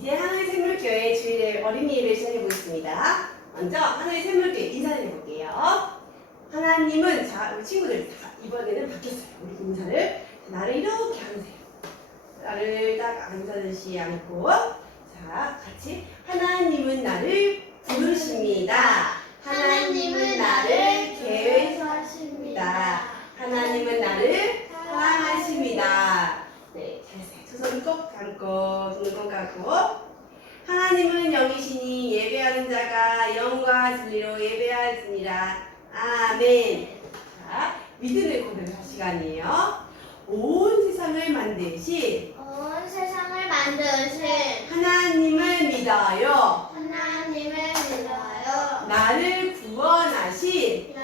이제 하나의 생물교회 주일에 어린이 예배를 시작해 보겠습니다. 먼저 하나의 생물교회 인사를 해볼게요. 하나님은, 자, 우리 친구들 이번에는 바뀌었어요. 우리 인사를. 나를 이렇게 앉으세요. 나를 딱 앉아듯이 앉고, 자, 같이 하나님은 나를 부르십니다. 하나님은 나를 계획하십니다. 하나님은 나를 사랑하십니다. 네, 잘했어요. 두 손 꼭 감고, 눈 꼭 감고. 하나님은 영이시니 예배하는 자가 영과 진리로 예배하였습니다. 아멘. 자, 믿음의 고백을 할 시간이에요. 온 세상을 만드신 하나님을 믿어요. 나를 구원하신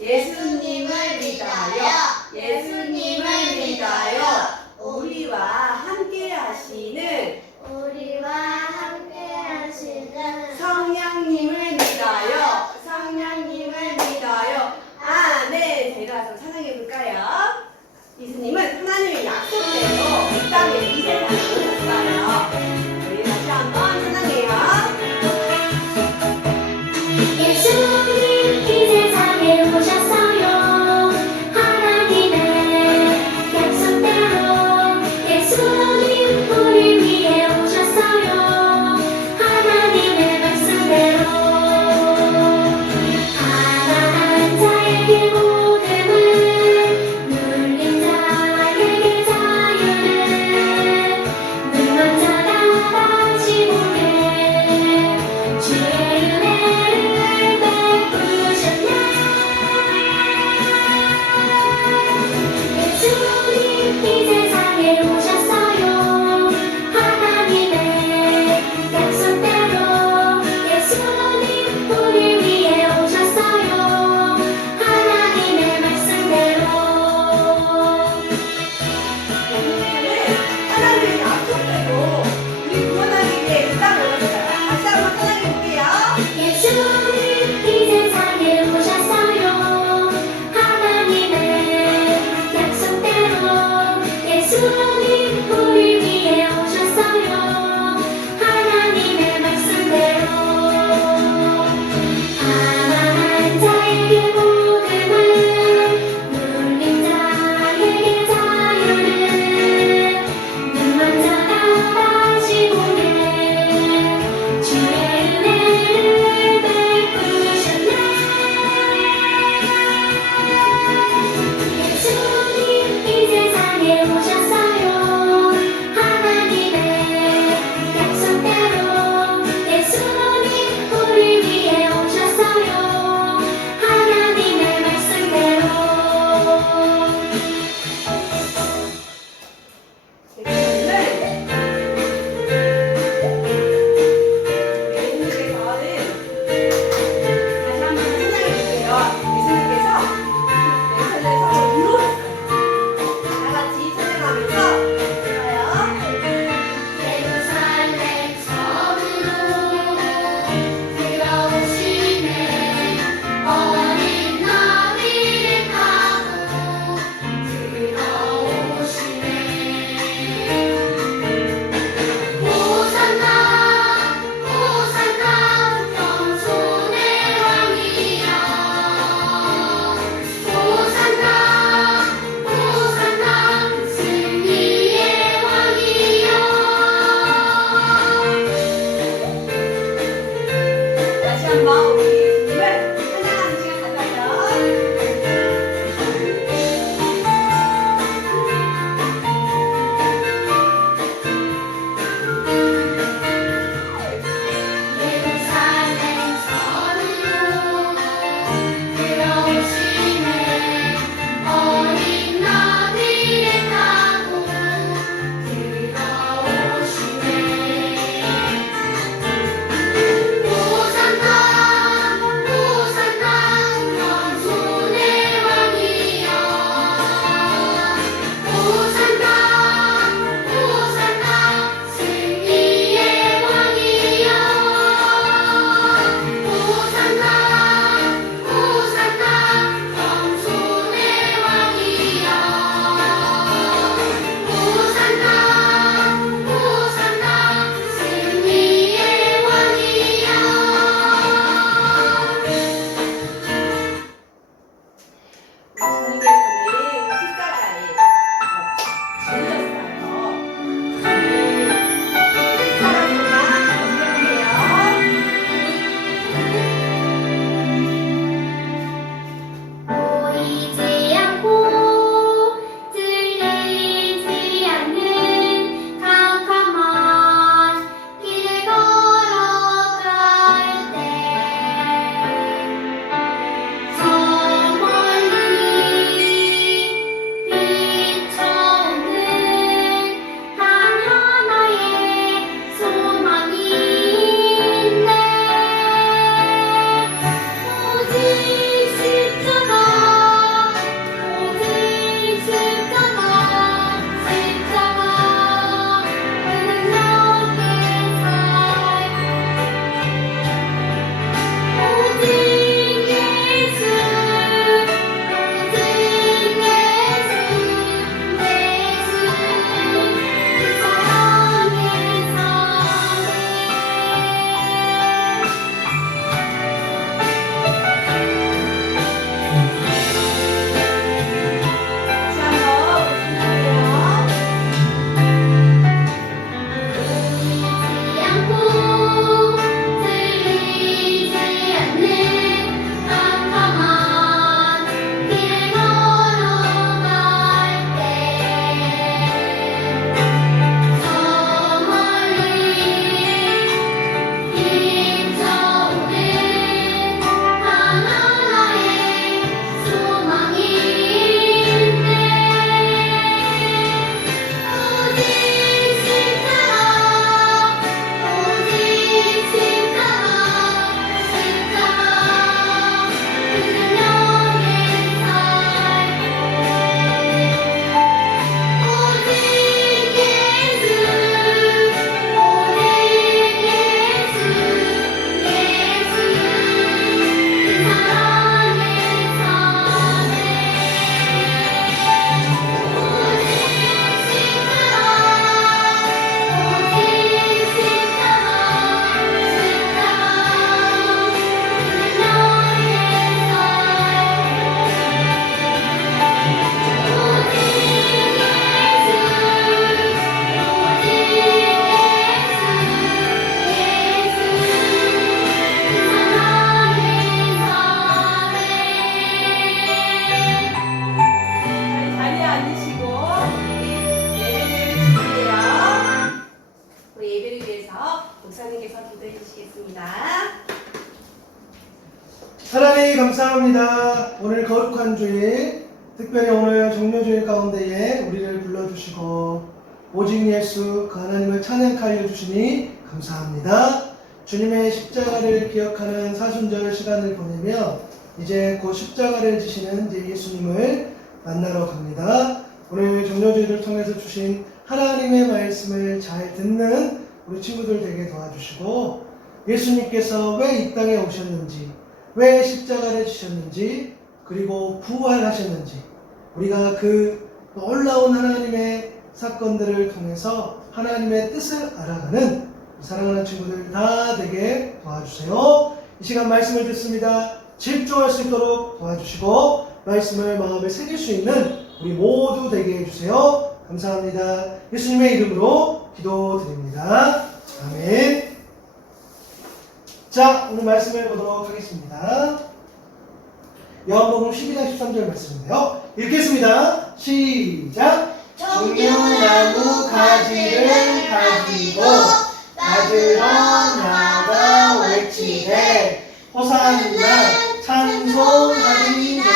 예수님을 믿어요. 예수님을 믿어요. 우리와 함께 하시는 성령님을 믿어요. 성령님을 믿어요. 아멘. 제가 좀 찬양해 볼까요? 예수님은 하나님의 약속대로 이 땅에 이 세상에 오셨어요. 우리 다시 한번 찬양해요. 예수님 이 세상에 오셨어요. 감사합니다. 오늘 거룩한 주일, 특별히 오늘 종료주일 가운데에 우리를 불러주시고 오직 예수 그 하나님을 찬양하여 주시니 감사합니다. 주님의 십자가를 기억하는 사순절 시간을 보내며 이제 곧 십자가를 지시는 이제 예수님을 만나러 갑니다. 오늘 종료주일을 통해서 주신 하나님의 말씀을 잘 듣는 우리 친구들 되게 도와주시고 예수님께서 왜 이 땅에 오셨는지, 왜 십자가를 지셨는지, 그리고 부활하셨는지 우리가 그 놀라운 하나님의 사건들을 통해서 하나님의 뜻을 알아가는 사랑하는 친구들 다 되게 도와주세요. 이 시간 말씀을 듣습니다. 집중할 수 있도록 도와주시고 말씀을 마음에 새길 수 있는 우리 모두 되게 해주세요. 감사합니다. 예수님의 이름으로 기도드립니다. 아멘. 자, 오늘 말씀을 보도록 하겠습니다. 요한복음 12장 13절 말씀인데요. 읽겠습니다. 시작. 종려나무 가지를 가지고 받으러 나가 외치되 호산나 찬송하리로다.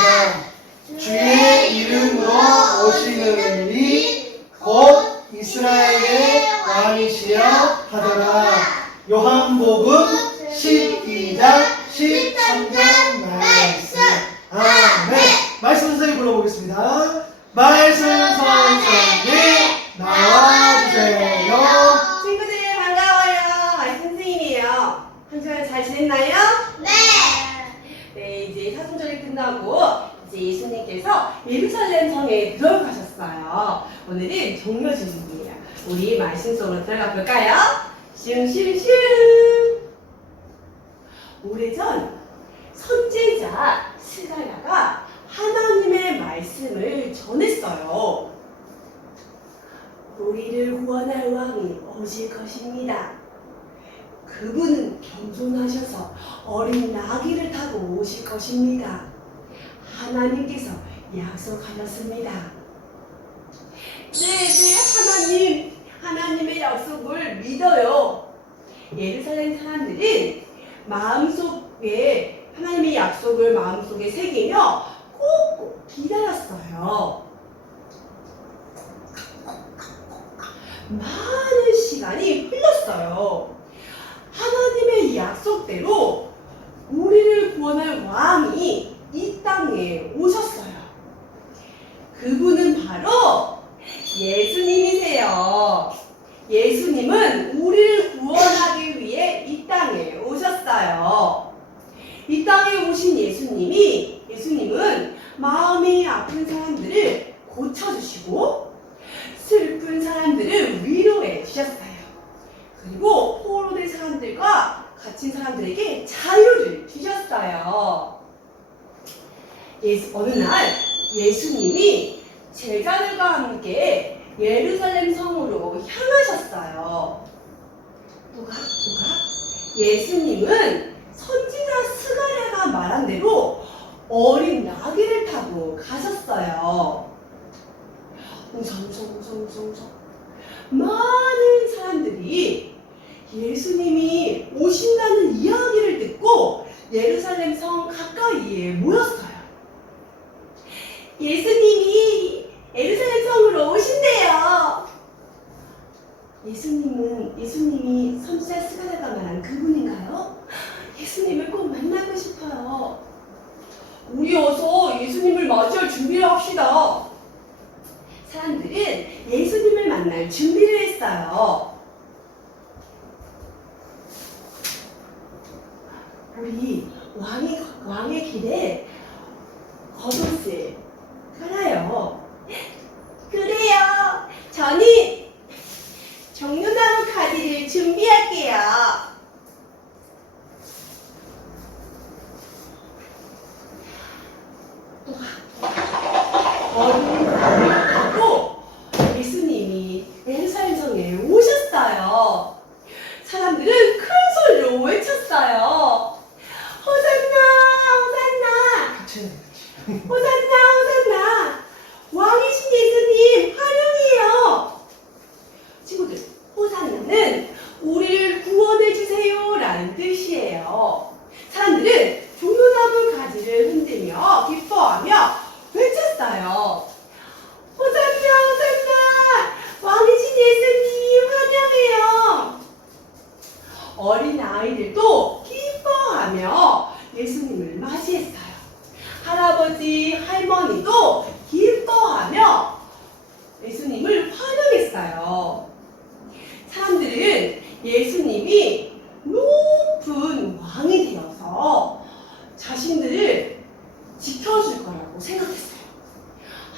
주의 이름으로 오시는 이곧 이스라엘의 왕이시여 하더라. 요한복음 12장 13절 말씀. 아멘. 말씀 선생님 불러보겠습니다. 말씀 선생님 나와주세요. 친구들 반가워요. 말씀 선생님이에요. 한 주간 잘 지냈나요? 네. 네, 이제 사순절이 끝나고 이제 예수님께서 예루살렘 성에 들어가셨어요. 오늘은 종료주일이에요. 우리 말씀 속으로 들어가 볼까요? 슝슝슝. 오래전 선지자 스가랴가 하나님의 말씀을 전했어요. 우리를 구원할 왕이 오실 것입니다. 그분은 겸손하셔서 어린 나귀를 타고 오실 것입니다. 하나님께서 약속하셨습니다. 네, 하나님의 약속을 믿어요. 예루살렘 사람들은 마음속에 하나님의 약속을 마음속에 새기며 꼭 기다렸어요. 많은 시간이 흘렀어요. 하나님의 약속대로 우리를 구원할 왕이 이 땅에 오셨어요. 그분은 바로 예수님이세요. 예수님은 우리를 구원하기 위해 이 땅에 오셨어요. 이 땅에 오신 예수님은 마음이 아픈 사람들을 고쳐주시고 슬픈 사람들을 위로해 주셨어요. 그리고 포로된 사람들과 갇힌 사람들에게 자유를 주셨어요. 어느 날 예수님이 제자들과 함께 예루살렘 성으로 향하셨어요. 누가? 예수님은 선지자 스가랴가 말한 대로 어린 나귀를 타고 가셨어요. 웅성웅성웅성웅성 많은 사람들이 예수님이 오신다는 이야기를 듣고 예루살렘 성 가까이에 모였어요. 예수님이 예루살렘 성으로 오신대요. 예수님이 선지자 스가랴가 말한 그분인가요? 예수님을 꼭 만나고 싶어요. 우리 어서 예수님을 맞이할 준비를 합시다. 사람들은 예수님을 만날 준비를 했어요. 우리 왕의 길에 겉옷을 깔아요. 그래요. 저는 종려나무 가지를 준비할게요. 어린이고 예수님이 예루살렘 성에 오셨어요. 사람들은 큰 소리로 외쳤어요. 호산나, 호산나, 호산나, 호산나. 왕이신 예수님 환영해요. 친구들, 호산나는 우리를 구원해 주세요 라는 뜻이에요. 사람들은 종려나무 가지를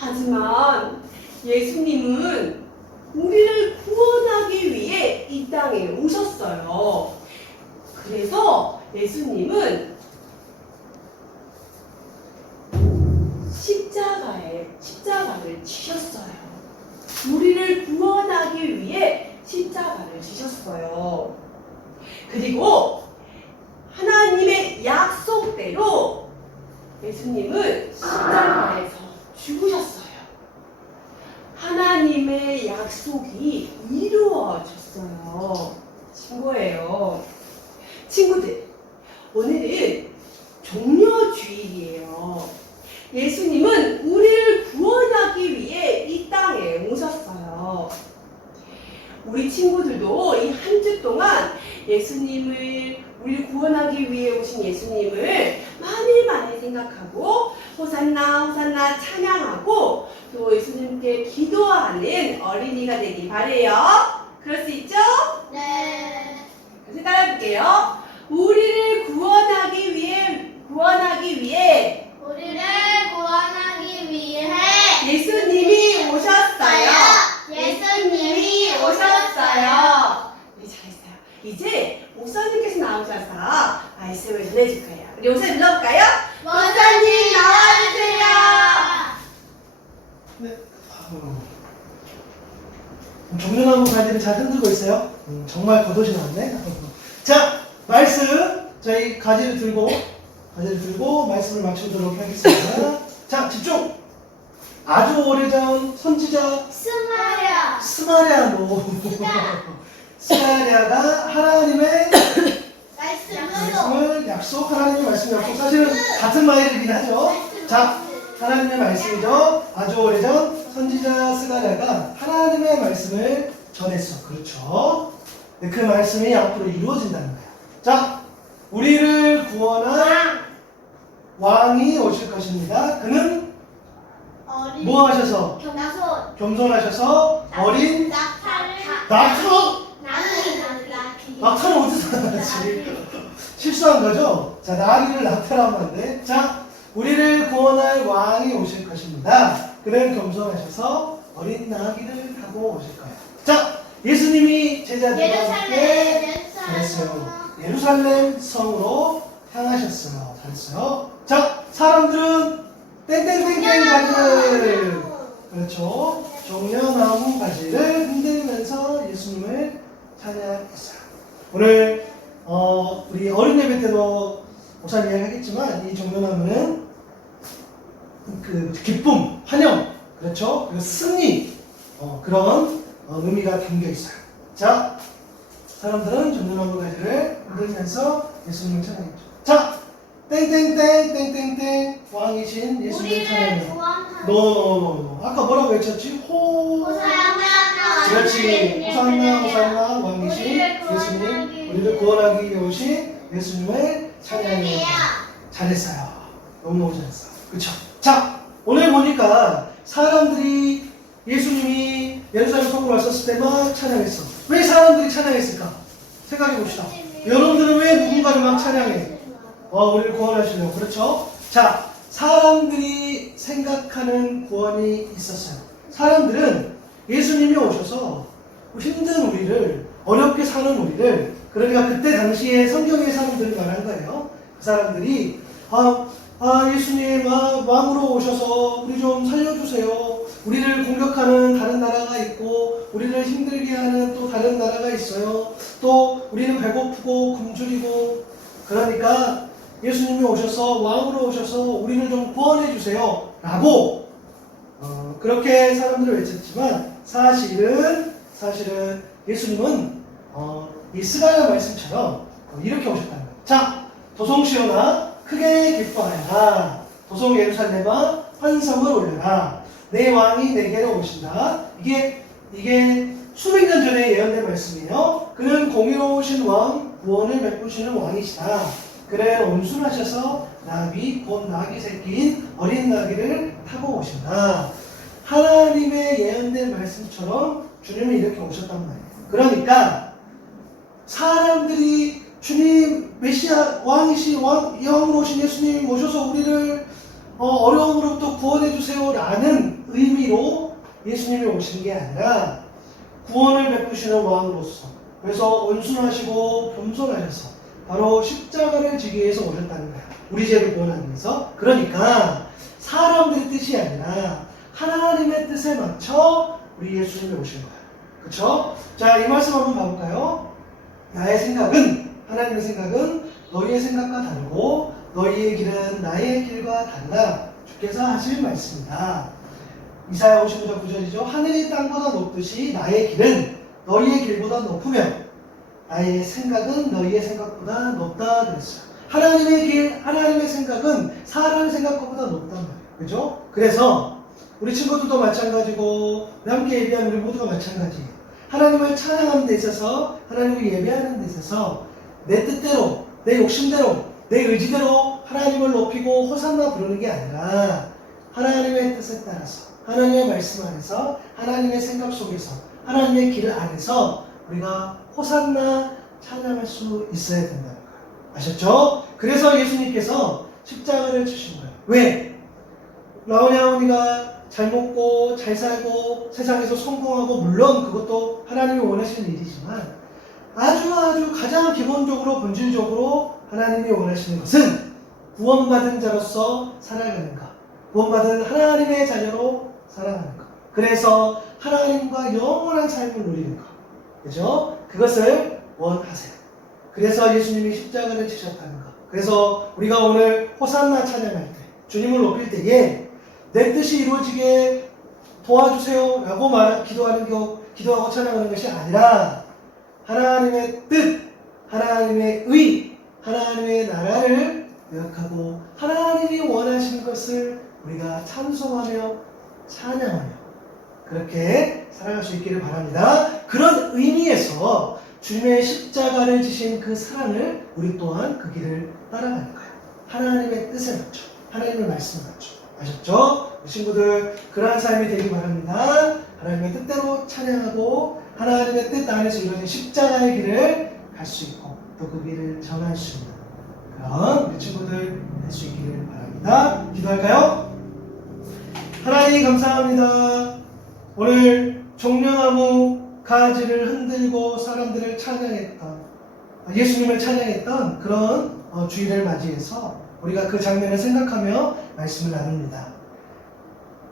하지만 예수님은 우리를 구원하기 위해 이 땅에 오셨어요. 그래서 예수님은 십자가를 지셨어요. 우리를 구원하기 위해 십자가를 지셨어요. 그리고 하나님의 약속대로 예수님은 십자가에서 죽으셨어요. 하나님의 약속이 이루어졌어요. 친구예요. 친구들, 오늘은 종려주일이에요. 예수님은 우리를 구원하기 위해 이 땅에 오셨어요. 우리 친구들도 이 한 주 동안 우리를 구원하기 위해 오신 예수님을 많이 생각하고 호산나 호산나 찬양하고 또 예수님께 기도하는 어린이가 되길 바래요. 그럴 수 있죠? 네. 그래서 따라해볼게요. 우리를 구원하기 위해 우리를 구원하기 위해 예수님이 오셨어요. 예수님이 오셨어요. 네, 잘했어요. 이제 목사님께서 나오셔서 말씀을 전해줄 거예요. 우리 목사님 불러볼까요? 목사님 나와주세요. 네. 종려나무 가지를 잘 흔들고 있어요. 정말 겉옷이 나왔네. 자, 말씀 저희 가지를 들고 말씀을 마치도록 하겠습니다. 자, 집중. 아주 오래전 선지자 스마랴노 스마랴가 하나님의 말씀을 약속, 하나님의 말씀 약속, 사실은 같은 말이긴 하죠. 자, 하나님의 말씀이죠. 아주 오래전 선지자 스가랴가 하나님의 말씀을 전했어. 그렇죠. 그 말씀이 앞으로 이루어진다는 거예요. 자, 우리를 구원한 왕이 오실 것입니다. 그는 뭐 하셔서? 겸손하셔서 어린 낙타는 어디서 나왔지? 실수한 거죠? 자, 나귀를 낙타라고 하는데, 자, 우리를 구원할 왕이 오실 것입니다. 그는 겸손하셔서 어린 나귀를 타고 오실 거예요. 자, 예수님이 제자들과 함께 예루살렘 성으로 향하셨어요. 잘했어요. 자, 사람들은 땡땡땡땡 가지를, 그렇죠, 종려나무 가지를 흔들면서 예수님을 찬양했어요. 오늘 우리 어린 예배 때도 목사님 이야기하겠지만 이 종려나무는 그 기쁨, 환영, 그렇죠, 그리고 승리, 그런 의미가 담겨 있어요. 자, 사람들은 종려나무 가지를 흔들면서 예수님을 찬양했죠. 자, 땡땡땡 왕이신 예수님을 찬양해요. 노 아까 뭐라고 외쳤지? 그렇지. 호산나 왕이신 예수님, 우리를 구원하기 위해 오신 예수님을 찬양해요. 잘했어요. 너무너무 잘했어. 그쵸? 자, 오늘 보니까 사람들이 예수님이 예루살렘 성으로 왔었을 때만 찬양했어. 왜 사람들이 찬양했을까? 생각해 봅시다. 여러분들은 왜 누군가를 막 찬양해? 우리를 구원하시려고. 그렇죠? 자, 사람들이 생각하는 구원이 있었어요. 사람들은 예수님이 오셔서 힘든 우리를, 어렵게 사는 우리를, 그러니까 그때 당시에 성경의 사람들을 말한 거예요. 그 사람들이 예수님 왕으로 오셔서 우리 좀 살려주세요. 우리를 공격하는 다른 나라가 있고 우리를 힘들게 하는 또 다른 나라가 있어요. 또 우리는 배고프고 굶주리고, 그러니까 예수님이 오셔서 왕으로 오셔서 우리를 좀 구원해 주세요 라고 그렇게 사람들을 외쳤지만 사실은 예수님은 이 스가랴 말씀처럼 이렇게 오셨다는 거예요. 자, 도성시온아 크게 기뻐하여라. 도성 예루살렘아 환성을 올려라. 내 왕이 내게로 오신다. 이게 수백 년 전에 예언된 말씀이에요. 그는 공의로우신 왕, 구원을 베푸시는 왕이시다. 그래 온순하셔서 나귀 곧 나귀 새끼인 어린 나귀를 타고 오신다. 하나님의 예언된 말씀처럼 주님은 이렇게 오셨단 말이에요. 그러니까 사람들이 주님 메시아 왕이신 왕으로 오신 예수님이 오셔서 우리를 어려움으로부터 구원해 주세요 라는 예수님이 오신 게 아니라 구원을 베푸시는 왕으로서, 그래서 온순하시고 겸손하셔서 바로 십자가를 지기 위해서 오셨다는 거야. 우리 죄를 구원하기 위해서. 그러니까 사람들의 뜻이 아니라 하나님의 뜻에 맞춰 우리 예수님이 오신 거야. 그쵸? 자, 이 말씀 한번 봐볼까요? 나의 생각은, 하나님의 생각은 너희의 생각과 다르고 너희의 길은 나의 길과 달라. 주께서 하실 말씀이다. 이사야 55장 9절이죠. 하늘이 땅보다 높듯이 나의 길은 너희의 길보다 높으며 나의 생각은 너희의 생각보다 높다 그랬어요. 하나님의 길, 하나님의 생각은 사람의 생각보다 높단 말이에요. 그죠? 그래서 우리 친구들도 마찬가지고 함께 예배하는 우리 모두가 마찬가지예요. 하나님을 찬양하는 데 있어서, 하나님을 예배하는 데 있어서 내 뜻대로, 내 욕심대로, 내 의지대로 하나님을 높이고 호산나 부르는 게 아니라 하나님의 뜻에 따라서, 하나님의 말씀 안에서, 하나님의 생각 속에서, 하나님의 길 안에서 우리가 호산나 찬양할 수 있어야 된다는 거예요. 아셨죠? 그래서 예수님께서 십자가를 주신 거예요. 왜? 라오니 어머니가 잘 먹고 잘 살고 세상에서 성공하고, 물론 그것도 하나님이 원하시는 일이지만 아주 가장 기본적으로 본질적으로 하나님이 원하시는 것은 구원받은 자로서 살아가는 것, 구원받은 하나님의 자녀로 살아가는 것, 그래서 하나님과 영원한 삶을 누리는 것, 그죠? 그것을 원하세요. 그래서 예수님이 십자가를 지셨다는 것. 그래서 우리가 오늘 호산나 찬양할 때, 주님을 높일 때에 내 뜻이 이루어지게 도와주세요 라고 기도하고 찬양하는 것이 아니라 하나님의 뜻, 하나님의 의, 하나님의 나라를 생각하고 하나님이 원하시는 것을 우리가 찬송하며 찬양하며 그렇게 살아갈 수 있기를 바랍니다. 그런 의미에서 주님의 십자가를 지신 그 사랑을 우리 또한 그 길을 따라가는 거예요. 하나님의 뜻에 맞춰, 하나님의 말씀에 맞춰. 아셨죠? 친구들, 그러한 삶이 되길 바랍니다. 하나님의 뜻대로 찬양하고 하나님의 뜻 안에서 이루어진 십자가의 길을 갈 수 있고 또 그 길을 전할 수 있는 그런 우리 친구들 될 수 있기를 바랍니다. 기도할까요? 하나님 감사합니다. 오늘 종려나무 가지를 흔들고 사람들을 찬양했던, 예수님을 찬양했던 그런 주일을 맞이해서 우리가 그 장면을 생각하며 말씀을 나눕니다.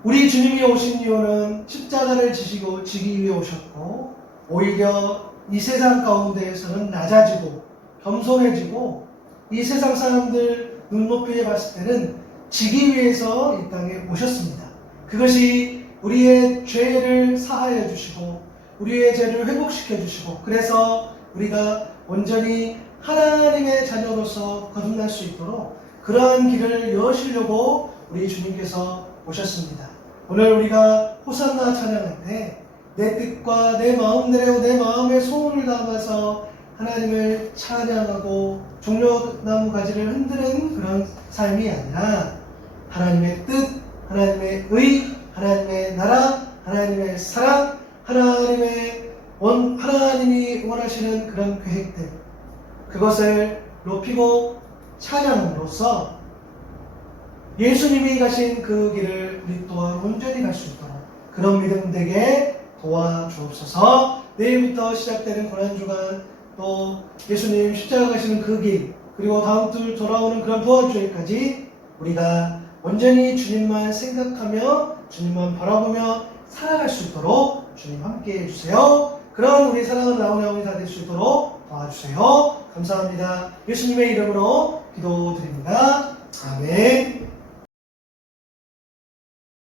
우리 주님이 오신 이유는 십자가를 지기 위해 오셨고, 오히려 이 세상 가운데에서는 낮아지고 겸손해지고 이 세상 사람들 눈높이에 봤을 때는 지기 위해서 이 땅에 오셨습니다. 그것이 우리의 죄를 사하여 주시고 우리의 죄를 회복시켜 주시고, 그래서 우리가 온전히 하나님의 자녀로서 거듭날 수 있도록 그러한 길을 여시려고 우리 주님께서 오셨습니다. 오늘 우리가 호산나 찬양할 때 내 뜻과 내 마음대로 내 마음의 소원을 담아서 하나님을 찬양하고 종려나무 가지를 흔드는 그런 삶이 아니라 하나님의 뜻, 하나님의 의, 하나님의 나라, 하나님의 사랑, 하나님이 원하시는 그런 계획들, 그것을 높이고 찬양함으로써 예수님이 가신 그 길을 우리 또한 온전히 갈 수 있도록 그런 믿음 되게 도와주옵소서. 내일부터 시작되는 고난주간, 또 예수님 십자가 가시는 그 길, 그리고 다음 주 돌아오는 그런 부활주일까지 우리가 온전히 주님만 생각하며 주님만 바라보며 살아갈 수 있도록 주님 함께 해주세요. 그런 우리 사랑하는 나오니 어머니 다 될 수 있도록 도와주세요. 감사합니다. 예수님의 이름으로 기도드립니다. 아멘.